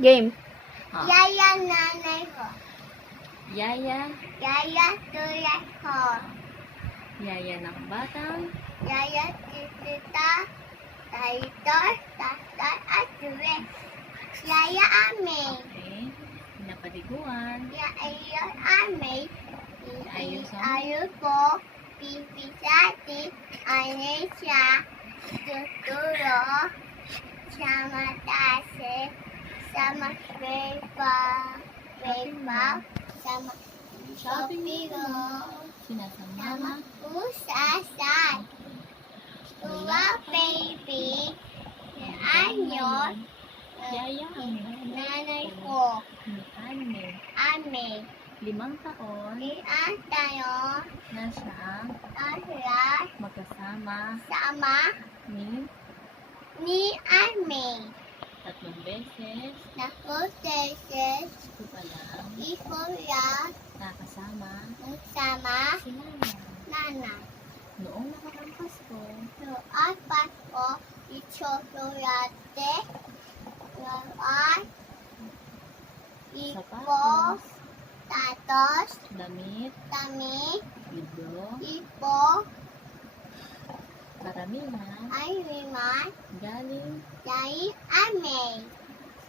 Game. Ah. Yaya nanay ko. Yaya. Yaya tulad ko. Yaya ng batang. Yaya tita. Tayo, tatay at tuwe. Yaya amin. Okay. Pinapaliguan. Yaya amin. Ayos, Ayos po. Pipisati. Ano siya. Tuturo. Sama tase. Sama pepa. Sama shopping mo. Sinasama. Usasan. Tua baby. Anyon. Yaya Nanay ko. ni Anne. Ame. 5 taon Ian tayo. na siyang Asya. magkasama Sama. ni Ni Ame. 3 beses Naku seses. ko pa lang Ikuya. nakasama Sama. si Nana. Nana. Noong nakarang Pasko, So, apat ko. Ichokolate. Lahat. Iko. sapatos, Tatos. damit, Tami. libro, Ipo. karamihan Ay riman. galing Dahil ame.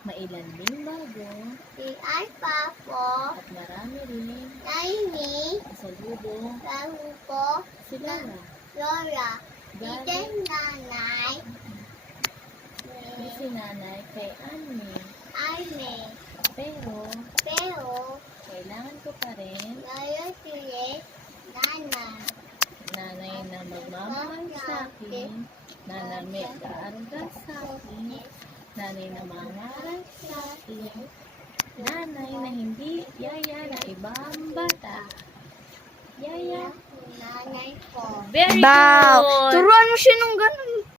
mailan ding bago Si Alpapo. at marami rin Naini. salubong Lalu ko. si Lola. Lola. Galing Iteng nanay. ni si nanay kay Anne. Ame. Pero, Pero. kailangan ko pa rin Ngayon sila. Nana. nanay na magmamahal sa akin, nanay may kaarga sa akin, nanay na mangaral sa akin, nanay na hindi yaya na ibang bata. Yaya. Nanay ko. Very Bow. good! Turuan mo siya nung ganun